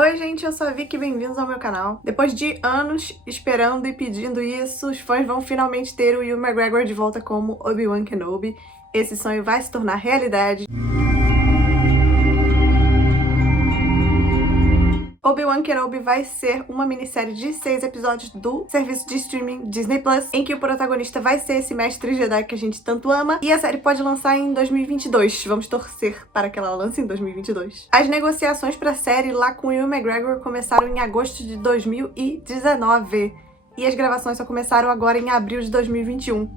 Oi gente, eu sou a Vicky, bem-vindos ao meu canal. Depois de anos esperando e pedindo isso, os fãs vão finalmente ter o Ewan McGregor de volta como Obi-Wan Kenobi. Esse sonho vai se tornar realidade. Obi-Wan Kenobi vai ser uma minissérie de 6 episódios do serviço de streaming Disney Plus, em que o protagonista vai ser esse mestre Jedi que a gente tanto ama, e a série pode lançar em 2022. Vamos torcer para que ela lance em 2022. As negociações para a série lá com o Ewan McGregor começaram em agosto de 2019, e as gravações só começaram agora em abril de 2021.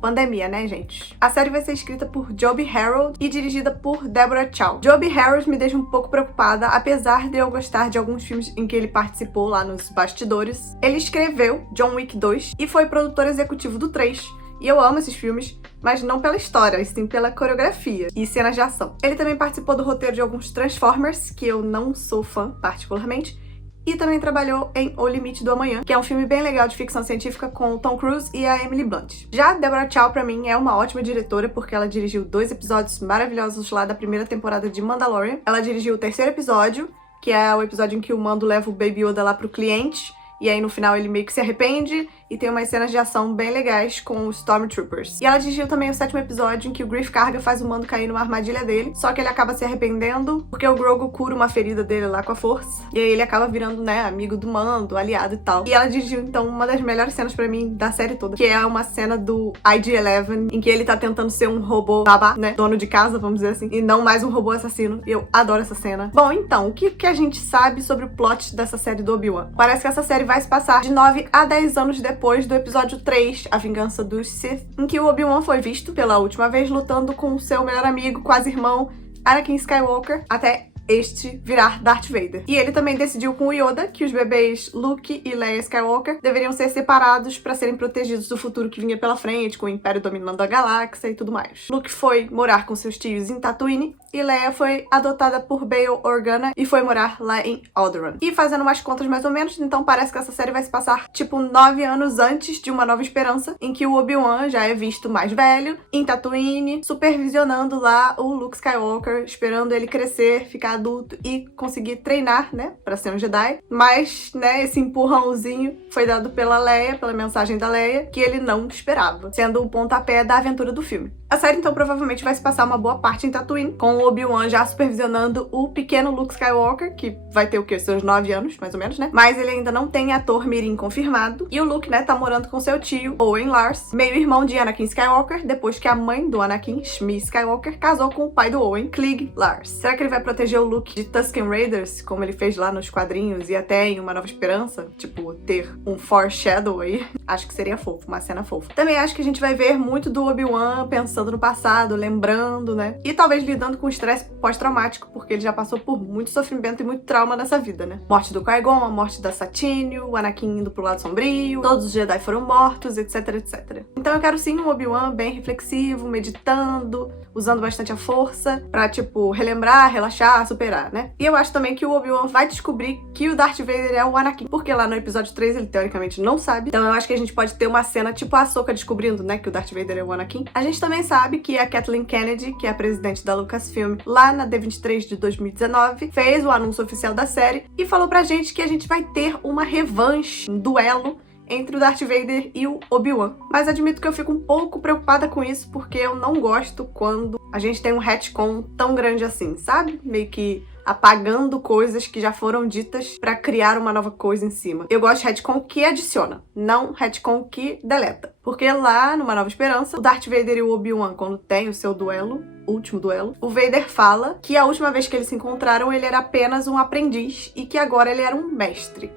Pandemia, né, gente? A série vai ser escrita por Joby Harold e dirigida por Deborah Chow. Joby Harold me deixa um pouco preocupada, apesar de eu gostar de alguns filmes em que ele participou lá nos bastidores. Ele escreveu John Wick 2 e foi produtor executivo do 3. E eu amo esses filmes, mas não pela história, e sim pela coreografia e cenas de ação. Ele também participou do roteiro de alguns Transformers, que eu não sou fã particularmente, e também trabalhou em O Limite do Amanhã, que é um filme bem legal de ficção científica com o Tom Cruise e a Emily Blunt. Já Deborah Chow, pra mim, é uma ótima diretora, porque ela dirigiu 2 episódios maravilhosos lá da primeira temporada de Mandalorian. Ela dirigiu o 3º episódio, que é o episódio em que o Mando leva o Baby Yoda lá pro cliente, e aí no final ele meio que se arrepende, e tem umas cenas de ação bem legais com os Stormtroopers. E ela dirigiu também o 7º episódio, em que o Grief Karga faz o Mando cair numa armadilha dele, só que ele acaba se arrependendo, porque o Grogu cura uma ferida dele lá com a força, e aí ele acaba virando, né, amigo do Mando, aliado e tal. E ela dirigiu, então, uma das melhores cenas pra mim da série toda, que é uma cena do IG-11, em que ele tá tentando ser um robô babá, né, dono de casa, vamos dizer assim, e não mais um robô assassino, e eu adoro essa cena. Bom, então, o que a gente sabe sobre o plot dessa série do Obi-Wan? Parece que essa série vai se passar de 9 a 10 anos depois do episódio 3, A Vingança dos Sith, em que o Obi-Wan foi visto pela última vez lutando com o seu melhor amigo, quase irmão, Anakin Skywalker, até este virar Darth Vader. E ele também decidiu com o Yoda que os bebês Luke e Leia Skywalker deveriam ser separados para serem protegidos do futuro que vinha pela frente, com o Império dominando a galáxia e tudo mais. Luke foi morar com seus tios em Tatooine, e Leia foi adotada por Bail Organa e foi morar lá em Alderaan. E fazendo umas contas mais ou menos, então parece que essa série vai se passar tipo 9 anos antes de Uma Nova Esperança, em que o Obi-Wan já é visto mais velho, em Tatooine, supervisionando lá o Luke Skywalker, esperando ele crescer, ficar adulto e conseguir treinar, né, pra ser um Jedi. Mas, né, esse empurrãozinho foi dado pela Leia, pela mensagem da Leia, que ele não esperava, sendo o pontapé da aventura do filme. A série, então, provavelmente vai se passar uma boa parte em Tatooine, com o Obi-Wan já supervisionando o pequeno Luke Skywalker, que vai ter o quê? Seus 9 anos, mais ou menos, né? Mas ele ainda não tem ator mirim confirmado. E o Luke, né, tá morando com seu tio, Owen Lars, meio-irmão de Anakin Skywalker, depois que a mãe do Anakin, Shmi Skywalker, casou com o pai do Owen, Cliegg Lars. Será que ele vai proteger o Luke de Tusken Raiders, como ele fez lá nos quadrinhos, e até em Uma Nova Esperança? Tipo, ter um foreshadow aí? Acho que seria fofo, uma cena fofa. Também acho que a gente vai ver muito do Obi-Wan pensando no passado, lembrando, né? E talvez lidando com estresse pós-traumático, porque ele já passou por muito sofrimento e muito trauma nessa vida, né? Morte do Qui-Gon, a morte da Satine, o Anakin indo pro lado sombrio, todos os Jedi foram mortos, etc, etc. Então eu quero sim um Obi-Wan bem reflexivo, meditando, usando bastante a força pra, tipo, relembrar, relaxar, superar, né? E eu acho também que o Obi-Wan vai descobrir que o Darth Vader é o Anakin, porque lá no episódio 3 ele teoricamente não sabe. Então eu acho que a gente pode ter uma cena tipo a Ahsoka descobrindo, né, que o Darth Vader é o Anakin. A gente também sabe que a Kathleen Kennedy, que é a presidente da Lucasfilm, lá na D23 de 2019, fez o anúncio oficial da série e falou pra gente que a gente vai ter uma revanche, um duelo entre o Darth Vader e o Obi-Wan. Mas admito que eu fico um pouco preocupada com isso, porque eu não gosto quando a gente tem um retcon tão grande assim, sabe? Meio que apagando coisas que já foram ditas pra criar uma nova coisa em cima. Eu gosto de retcon que adiciona, não retcon que deleta. Porque lá, numa Nova Esperança, o Darth Vader e o Obi-Wan, quando tem o seu duelo, último duelo, o Vader fala que a última vez que eles se encontraram, ele era apenas um aprendiz e que agora ele era um mestre.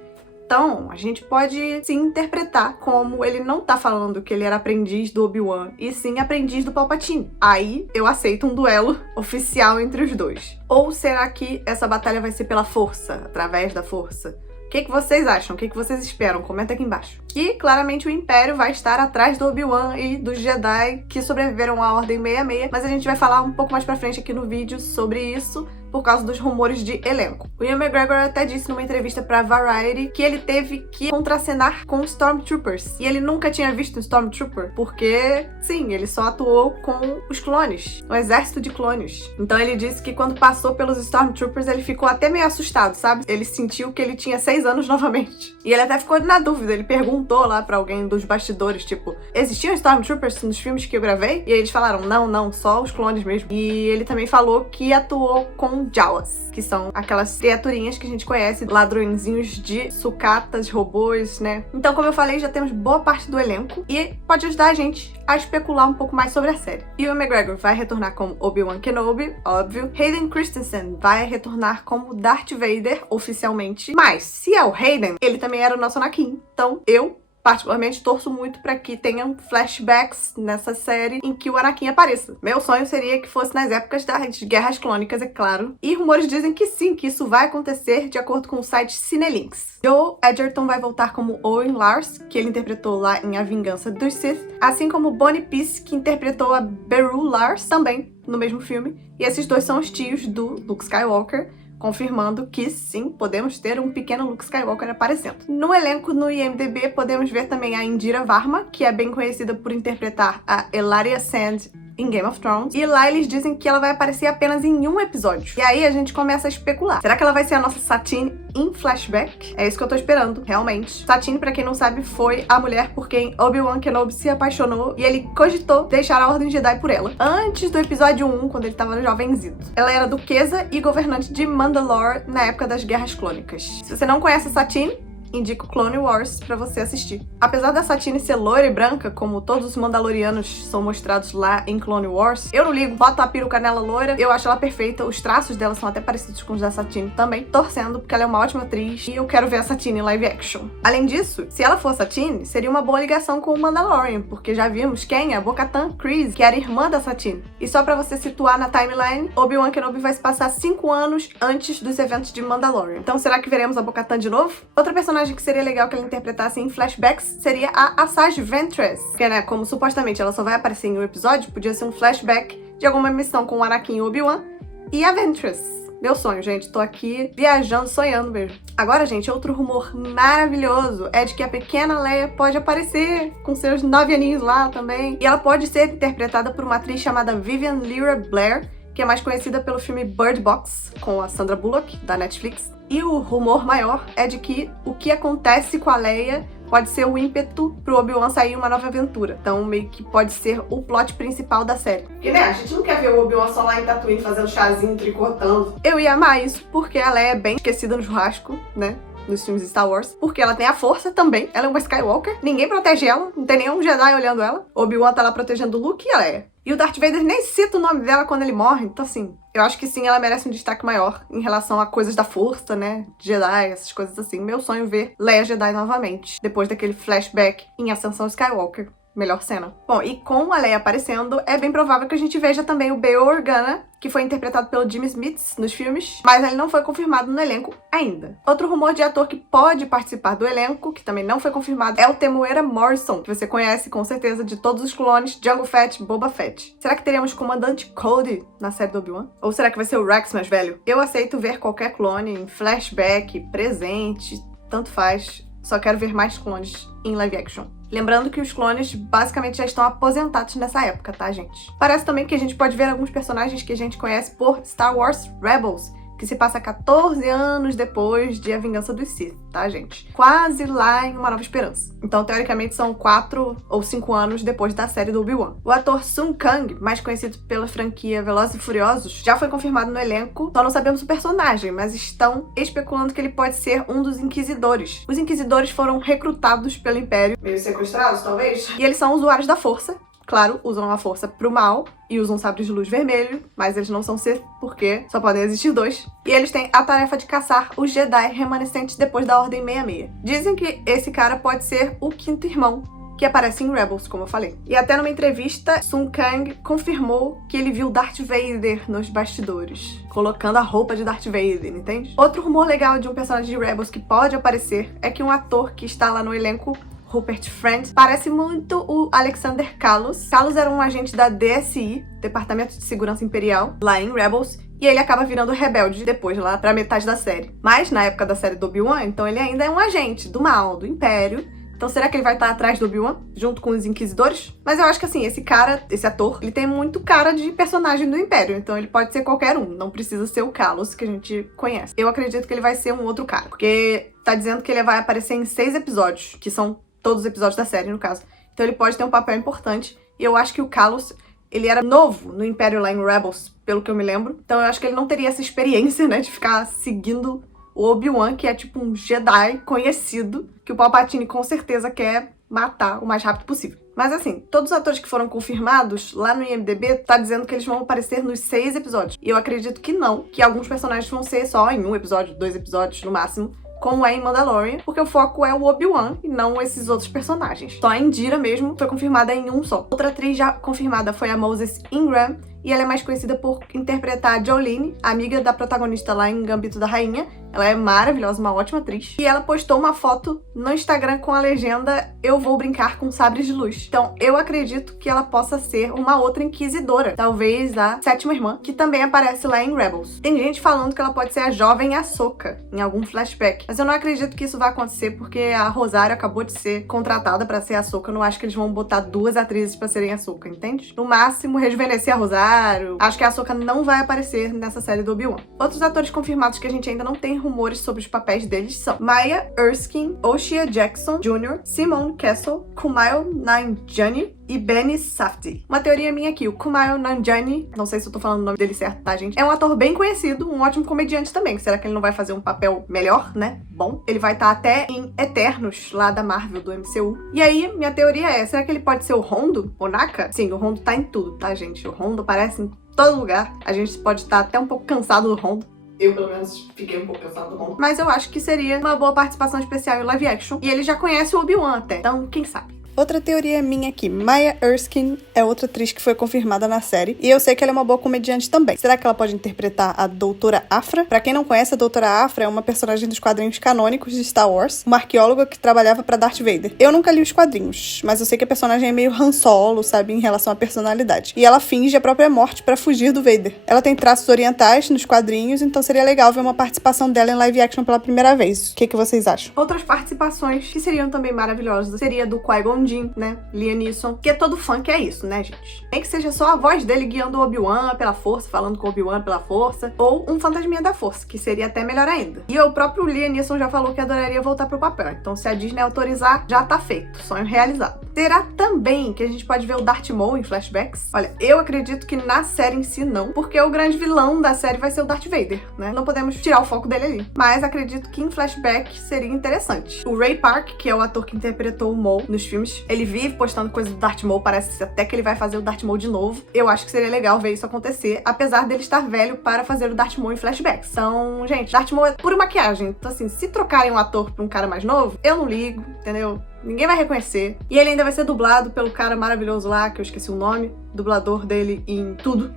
Então, a gente pode sim interpretar como ele não tá falando que ele era aprendiz do Obi-Wan, e sim aprendiz do Palpatine. Aí, eu aceito um duelo oficial entre os dois. Ou será que essa batalha vai ser pela força, através da força? O que vocês acham? O que vocês esperam? Comenta aqui embaixo. E, claramente, o Império vai estar atrás do Obi-Wan e dos Jedi que sobreviveram à Ordem 66, mas a gente vai falar um pouco mais pra frente aqui no vídeo sobre isso, por causa dos rumores de elenco. O Ian McGregor até disse numa entrevista pra Variety que ele teve que contracenar com Stormtroopers. E ele nunca tinha visto um Stormtrooper, porque, sim, ele só atuou com os clones, um exército de clones. Então ele disse que quando passou pelos Stormtroopers, ele ficou até meio assustado, sabe? Ele sentiu que ele tinha 6 anos novamente. E ele até ficou na dúvida, ele perguntou lá pra alguém dos bastidores, tipo, existiam Stormtroopers nos filmes que eu gravei? E aí eles falaram, não, só os clones mesmo. E ele também falou que atuou com Jawas, que são aquelas criaturinhas que a gente conhece, ladrõezinhos de sucatas, robôs, né? Então, como eu falei, já temos boa parte do elenco e pode ajudar a gente a especular um pouco mais sobre a série. Ewan McGregor vai retornar como Obi-Wan Kenobi, óbvio. Hayden Christensen vai retornar como Darth Vader, oficialmente. Mas, se é o Hayden, ele também era o nosso Anakin. Então, eu particularmente torço muito pra que tenham flashbacks nessa série em que o Anakin apareça. Meu sonho seria que fosse nas épocas das Guerras Clônicas, é claro. E rumores dizem que sim, que isso vai acontecer de acordo com o site Cinelinks. Joel Edgerton vai voltar como Owen Lars, que ele interpretou lá em A Vingança dos Sith, assim como Bonnie Piesse, que interpretou a Beru Lars também no mesmo filme. E esses dois são os tios do Luke Skywalker, confirmando que sim, podemos ter um pequeno Luke Skywalker aparecendo. No elenco, no IMDb, podemos ver também a Indira Varma, que é bem conhecida por interpretar a Elaria Sand em Game of Thrones. E lá eles dizem que ela vai aparecer apenas em um episódio. E aí a gente começa a especular. Será que ela vai ser a nossa Satine em flashback? É isso que eu tô esperando, realmente. Satine, pra quem não sabe, foi a mulher por quem Obi-Wan Kenobi se apaixonou e ele cogitou deixar a Ordem Jedi por ela. Antes do episódio 1, quando ele tava jovenzito. Ela era duquesa e governante de Mandalore na época das Guerras Clônicas. Se você não conhece a Satine, indico Clone Wars pra você assistir. Apesar da Satine ser loira e branca, como todos os Mandalorianos são mostrados lá em Clone Wars, eu não ligo, boto a peruca nela loira, eu acho ela perfeita, os traços dela são até parecidos com os da Satine também, torcendo, porque ela é uma ótima atriz e eu quero ver a Satine em live action. Além disso, se ela for Satine, seria uma boa ligação com o Mandalorian, porque já vimos quem é Bo-Katan Kryze, que era irmã da Satine. E só pra você situar na timeline, Obi-Wan Kenobi vai se passar 5 anos antes dos eventos de Mandalorian. Então será que veremos a Bo-Katan de novo? Outra personagem que seria legal que ela interpretasse em flashbacks seria a Asajj Ventress. Porque, né, como supostamente ela só vai aparecer em um episódio, podia ser um flashback de alguma missão com o Anakin e Obi-Wan e a Ventress. Meu sonho, gente. Tô aqui viajando, sonhando mesmo. Agora, gente, outro rumor maravilhoso é de que a pequena Leia pode aparecer com seus 9 aninhos lá também. E ela pode ser interpretada por uma atriz chamada Vivian Lyra Blair, que é mais conhecida pelo filme Bird Box, com a Sandra Bullock, da Netflix. E o rumor maior é de que o que acontece com a Leia pode ser o ímpeto pro Obi-Wan sair em uma nova aventura. Então, meio que pode ser o plot principal da série. Porque, né, a gente não quer ver o Obi-Wan só lá em Tatooine fazendo chazinho, tricotando. Eu ia amar isso, porque a Leia é bem esquecida no churrasco, né? Nos filmes de Star Wars, porque ela tem a força também, ela é uma Skywalker, ninguém protege ela, não tem nenhum Jedi olhando ela. Obi-Wan tá lá protegendo o Luke e a Leia. E o Darth Vader nem cita o nome dela quando ele morre, então assim, eu acho que sim, ela merece um destaque maior em relação a coisas da força, né, Jedi, essas coisas assim. Meu sonho é ver Leia Jedi novamente, depois daquele flashback em Ascensão Skywalker. Melhor cena. Bom, e com a Leia aparecendo, é bem provável que a gente veja também o Bail Organa, que foi interpretado pelo Jimmy Smith nos filmes, mas ele não foi confirmado no elenco ainda. Outro rumor de ator que pode participar do elenco, que também não foi confirmado, é o Temuera Morrison, que você conhece com certeza de todos os clones, Jango Fett, Boba Fett. Será que teremos o Comandante Cody na série do Obi-Wan? Ou será que vai ser o Rex mais velho? Eu aceito ver qualquer clone em flashback, presente, tanto faz. Só quero ver mais clones em live action. Lembrando que os clones basicamente já estão aposentados nessa época, tá, gente? Parece também que a gente pode ver alguns personagens que a gente conhece por Star Wars Rebels, que se passa 14 anos depois de A Vingança dos Sith, tá, gente? Quase lá em Uma Nova Esperança. Então, teoricamente, são 4 ou 5 anos depois da série do Obi-Wan. O ator Sung Kang, mais conhecido pela franquia Velozes e Furiosos, já foi confirmado no elenco, só não sabemos o personagem, mas estão especulando que ele pode ser um dos Inquisidores. Os Inquisidores foram recrutados pelo Império, meio sequestrados, talvez, e eles são usuários da Força. Claro, usam a força pro mal e usam sabres de luz vermelho, mas eles não são Sith porque só podem existir 2. E eles têm a tarefa de caçar os Jedi remanescentes depois da Ordem 66. Dizem que esse cara pode ser o 5º irmão, que aparece em Rebels, como eu falei. E até numa entrevista, Sung Kang confirmou que ele viu Darth Vader nos bastidores, colocando a roupa de Darth Vader, entende? Outro rumor legal de um personagem de Rebels que pode aparecer é que um ator que está lá no elenco Rupert Friend, parece muito o Alexander Kalos. Kalos era um agente da DSI, Departamento de Segurança Imperial, lá em Rebels, e ele acaba virando rebelde depois, lá pra metade da série. Mas na época da série do Obi-Wan, então ele ainda é um agente do mal, do Império. Então será que ele vai estar atrás do Obi-Wan, junto com os Inquisidores? Mas eu acho que assim, esse ator, ele tem muito cara de personagem do Império, então ele pode ser qualquer um, não precisa ser o Kalos, que a gente conhece. Eu acredito que ele vai ser um outro cara, porque tá dizendo que ele vai aparecer em 6 episódios, que são todos os episódios da série, no caso. Então ele pode ter um papel importante, e eu acho que o Kalos, ele era novo no Império lá em Rebels, pelo que eu me lembro. Então eu acho que ele não teria essa experiência, né, de ficar seguindo o Obi-Wan, que é tipo um Jedi conhecido, que o Palpatine com certeza quer matar o mais rápido possível. Mas assim, todos os atores que foram confirmados lá no IMDb tá dizendo que eles vão aparecer nos 6 episódios. E eu acredito que não, que alguns personagens vão ser só em 1 episódio, 2 episódios no máximo, como é em Mandalorian, porque o foco é o Obi-Wan e não esses outros personagens. Só a Indira mesmo foi confirmada em um só. Outra atriz já confirmada foi a Moses Ingram, e ela é mais conhecida por interpretar a Jolene, amiga da protagonista lá em Gambito da Rainha. Ela é maravilhosa, uma ótima atriz. E ela postou uma foto no Instagram com a legenda "Eu vou brincar com sabres de luz". Então, eu acredito que ela possa ser uma outra inquisidora. Talvez a 7ª irmã, que também aparece lá em Rebels. Tem gente falando que ela pode ser a jovem Ahsoka, em algum flashback. Mas eu não acredito que isso vai acontecer, porque a Rosário acabou de ser contratada pra ser Ahsoka. Eu não acho que eles vão botar 2 atrizes pra serem Ahsoka, entende? No máximo, rejuvenescer a Rosário. Acho que a Ahsoka não vai aparecer nessa série do Obi-Wan. Outros atores confirmados que a gente ainda não tem rumores sobre os papéis deles são Maya Erskine, O'Shea Jackson Jr., Simone Kessel, Kumail Nanjiani e Benny Safdie. Uma teoria minha aqui, o Kumail Nanjiani, não sei se eu tô falando o nome dele certo, tá, gente? É um ator bem conhecido, um ótimo comediante também. Será que ele não vai fazer um papel melhor, né? Bom, ele vai estar até em Eternos, lá da Marvel, do MCU. E aí, minha teoria é, será que ele pode ser o Hondo? Onaka? Sim, o Hondo tá em tudo, tá, gente? O Hondo aparece em todo lugar. A gente pode estar até um pouco cansado do Hondo. Eu, pelo menos, fiquei um pouco cansado do Hondo. Mas eu acho que seria uma boa participação especial em live action. E ele já conhece o Obi-Wan até, então quem sabe? Outra teoria minha aqui, Maya Erskine é outra atriz que foi confirmada na série, e eu sei que ela é uma boa comediante também. Será que ela pode interpretar a Doutora Aphra? Pra quem não conhece, a Doutora Aphra é uma personagem dos quadrinhos canônicos de Star Wars, uma arqueóloga que trabalhava pra Darth Vader. Eu nunca li os quadrinhos, mas eu sei que a personagem é meio Han Solo, sabe, em relação à personalidade. E ela finge a própria morte pra fugir do Vader. Ela tem traços orientais nos quadrinhos, então seria legal ver uma participação dela em live action pela primeira vez. O que vocês acham? Outras participações que seriam também maravilhosas seria do Qui-Gon Jinn, né? Liam Neeson, que é todo fã que é isso, né, gente? Nem que seja só a voz dele guiando o Obi-Wan pela força, falando com o Obi-Wan pela força, ou um fantasminha da força, que seria até melhor ainda. E o próprio Liam Neeson já falou que adoraria voltar pro papel, então se a Disney autorizar, já tá feito, sonho realizado. Será também que a gente pode ver o Darth Maul em flashbacks? Olha, eu acredito que na série em si não, porque o grande vilão da série vai ser o Darth Vader, né? Não podemos tirar o foco dele ali. Mas acredito que em flashback seria interessante. O Ray Park, que é o ator que interpretou o Maul nos filmes, ele vive postando coisas do Darth Maul, parece até que ele vai fazer o Darth Maul de novo. Eu acho que seria legal ver isso acontecer, apesar dele estar velho para fazer o Darth Maul em flashbacks. Então, gente, Darth Maul é pura maquiagem. Então, assim, se trocarem um ator pra um cara mais novo, eu não ligo, entendeu? Ninguém vai reconhecer. E ele ainda vai ser dublado pelo cara maravilhoso lá, que eu esqueci o nome, dublador dele em tudo.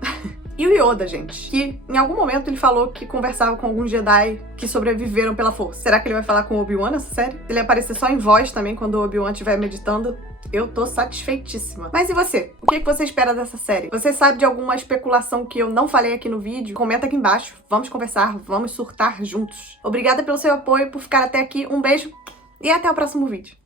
E o Yoda, gente, que em algum momento ele falou que conversava com alguns Jedi que sobreviveram pela força. Será que ele vai falar com o Obi-Wan nessa série? Se ele aparecer só em voz também quando o Obi-Wan estiver meditando, eu tô satisfeitíssima. Mas e você? O que você espera dessa série? Você sabe de alguma especulação que eu não falei aqui no vídeo? Comenta aqui embaixo. Vamos conversar, vamos surtar juntos. Obrigada pelo seu apoio, por ficar até aqui. Um beijo e até o próximo vídeo.